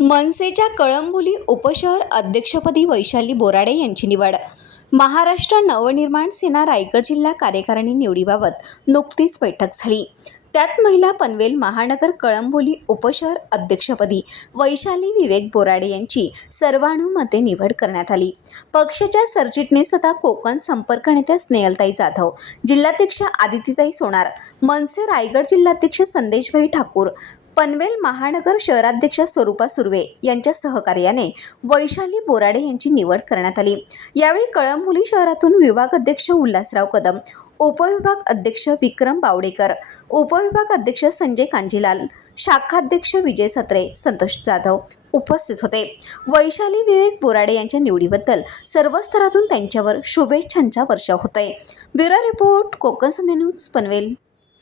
मनसेच्या कळंबोली उपशहर अध्यक्षपदी वैशाली बोराडे यांची निवड. महाराष्ट्र नवनिर्माण सेना रायगड जिल्हा कार्यकारिणी निवडीबाबत नुकतीच बैठक झाली. त्यात महिला पनवेल महानगर कळंबोली उपशहर अध्यक्षपदी वैशाली विवेक बोराडे यांची सर्वानुमते निवड करण्यात आली. पक्षाच्या सरचिटणीस तथा कोकण संपर्क नेत्या स्नेहलताई जाधव जिल्हाध्यक्ष आदितीताई सोनार मनसे रायगड जिल्हाध्यक्ष संदेशभाई ठाकूर पनवेल महानगर शहराध्यक्ष स्वरूपा सुर्वे यांच्या सहकार्याने वैशाली बोराडे यांची निवड करण्यात आली. यावेळी कळंबोली शहरातून विभाग अध्यक्ष उल्हासराव कदम उपविभाग अध्यक्ष विक्रम बावडेकर उपविभाग अध्यक्ष संजय कांजीलाल शाखाध्यक्ष विजय सत्रे संतोष जाधव उपस्थित होते. वैशाली विवेक बोराडे यांच्या निवडीबद्दल सर्व स्तरातून त्यांच्यावर शुभेच्छांचा वर्षाव होत आहे bureau report Konkan Sandhya news Panvel.